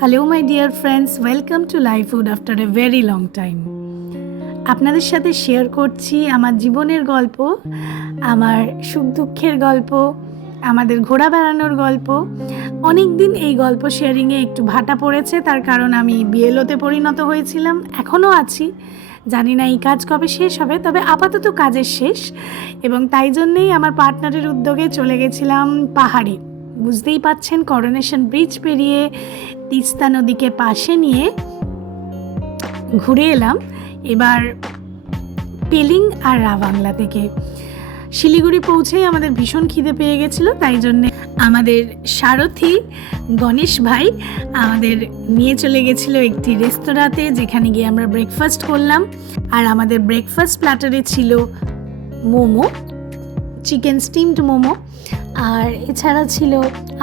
Hello my dear friends, welcome to life food after a very long time. আপনাদের সাথে share করছি আমার জীবনের গল্প, আমার সুখ দুঃখের গল্প, আমাদের ঘোরা বেড়ানোর গল্প। অনেক দিন এই গল্প শেয়ারিংয়ে একটু ভাটা পড়েছে, তার কারণ আমি বিএলওতে পরিণত হয়েছিলাম, এখনও আছি। জানি না এই কাজ কবে শেষ হবে, তবে আপাতত কাজের শেষ, এবং তাই জন্যেই আমার পার্টনারের উদ্যোগে চলে গেছিলাম পাহাড়ে। বুঝতেই পাচ্ছেন, করোনেশন ব্রিজ পেরিয়ে তিস্তা নদীকে পাশে নিয়ে ঘুরে এলাম এবার পেলিং আর রাবাংলা থেকে। শিলিগুড়ি পৌঁছেই আমাদের ভীষণ খিদে পেয়ে গেছিলো, তাই জন্যে আমাদের সারথি গণেশ ভাই আমাদের নিয়ে চলে গেছিলো একটি রেস্তোরাঁতে, যেখানে গিয়ে আমরা ব্রেকফাস্ট করলাম। আর আমাদের ব্রেকফাস্ট প্ল্যাটারে ছিল মোমো, চিকেন স্টিমড মোমো, আর এছাড়া ছিল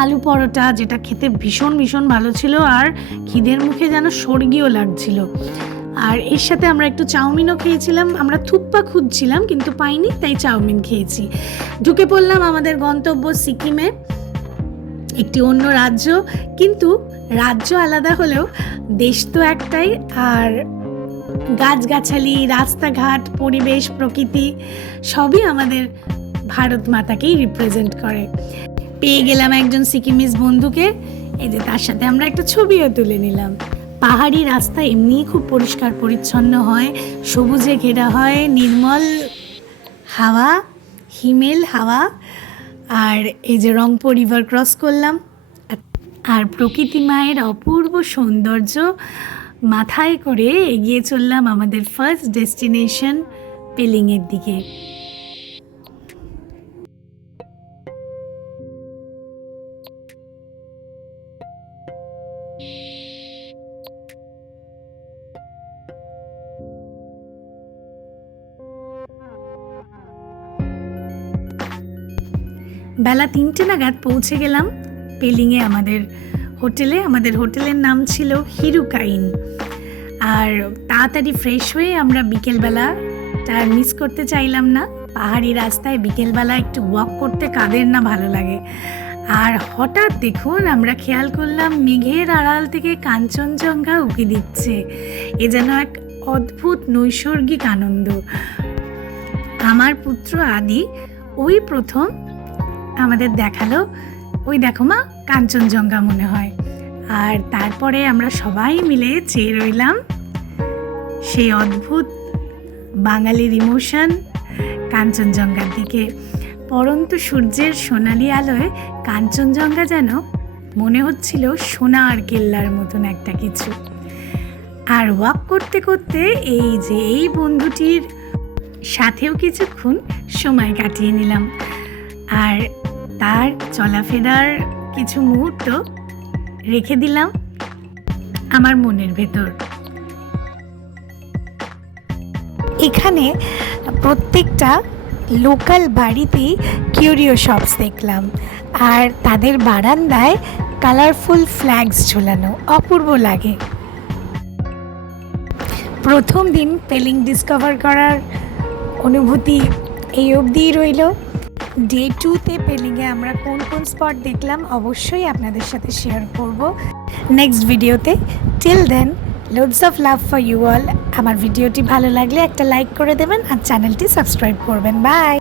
আলু পরোটা, যেটা খেতে ভীষণ ভীষণ ভালো ছিল আর খিদের মুখে যেন স্বর্গীয় লাগছিল। আর এর সাথে আমরা একটু চাউমিনও খেয়েছিলাম। আমরা থুপ্পা খুঁজছিলাম কিন্তু পাইনি, তাই চাউমিন খেয়েছি। ঢুকে পড়লাম আমাদের গন্তব্য সিকিমে, একটি অন্য রাজ্য, কিন্তু রাজ্য আলাদা হলেও দেশ তো একটাই। আর গাছগাছালি, রাস্তাঘাট, পরিবেশ, প্রকৃতি সবই আমাদের ভারত মাতাকেই রিপ্রেজেন্ট করে। পেয়ে গেলাম একজন সিকিমিজ বন্ধুকে, এই যে তার সাথে আমরা একটা ছবিও তুলে নিলাম। পাহাড়ি রাস্তা এমনিই খুব পরিষ্কার পরিচ্ছন্ন হয়, সবুজে ঘেরা হয়, নির্মল হাওয়া, হিমেল হাওয়া। আর এই যে রংপুর রিভার ক্রস করলাম, আর প্রকৃতি মায়ের অপূর্ব সৌন্দর্য মাথায় করে এগিয়ে চললাম আমাদের ফার্স্ট ডেস্টিনেশন পেলিংয়ের দিকে। বেলা 3টে নাগাদ পৌঁছে গেলাম পেলিংয়ে আমাদের হোটেলে। আমাদের হোটেলের নাম ছিল হিরুকাইন। আর তাড়াতাড়ি ফ্রেশ হয়ে আমরা বিকেলবেলাটা মিস করতে চাইলাম না। পাহাড়ি রাস্তায় বিকেলবেলা একটু ওয়াক করতে কাদের না ভালো লাগে। আর হঠাৎ দেখুন, আমরা খেয়াল করলাম মেঘের আড়াল থেকে কাঞ্চনজঙ্ঘা উঁকি দিচ্ছে। এ যেন এক অদ্ভুত নৈসর্গিক আনন্দ। আমার পুত্র আদি ওই প্রথম আমাদের দেখালো, ওই দেখো মা, কাঞ্চনজঙ্ঘা মনে হয়। আর তারপরে আমরা সবাই মিলে চেয়ে রইলাম সেই অদ্ভুত বাঙালির ইমোশন কাঞ্চনজঙ্ঘার দিকে। পরন্ত সূর্যের সোনালি আলোয় কাঞ্চনজঙ্ঘা যেন মনে হচ্ছিল সোনার কেল্লার মতন একটা কিছু। আর ওয়াক করতে করতে এই বন্ধুটির সাথেও কিছুক্ষণ সময় কাটিয়ে নিলাম। আর তার চলাফেরার কিছু মুহূর্ত রেখে দিলাম আমার মনের ভেতর। এখানে প্রত্যেকটা লোকাল বাড়িতেই কিউরিও শপস দেখলাম, আর তাদের বারান্দায় কালারফুল ফ্ল্যাগস ঝোলানো, অপূর্ব লাগে। প্রথম দিন পেলিং ডিসকভার করার অনুভূতি এই অবধিই রইল। ডে 2তে পেলিংয়ে আমরা কোন কোন স্পট দেখলাম অবশ্যই আপনাদের সাথে শেয়ার করব নেক্সট ভিডিওতে। Till then, loads of love for you all. আমার ভিডিওটি ভালো লাগলে একটা লাইক করে দেবেন আর চ্যানেলটি সাবস্ক্রাইব করবেন। বাই।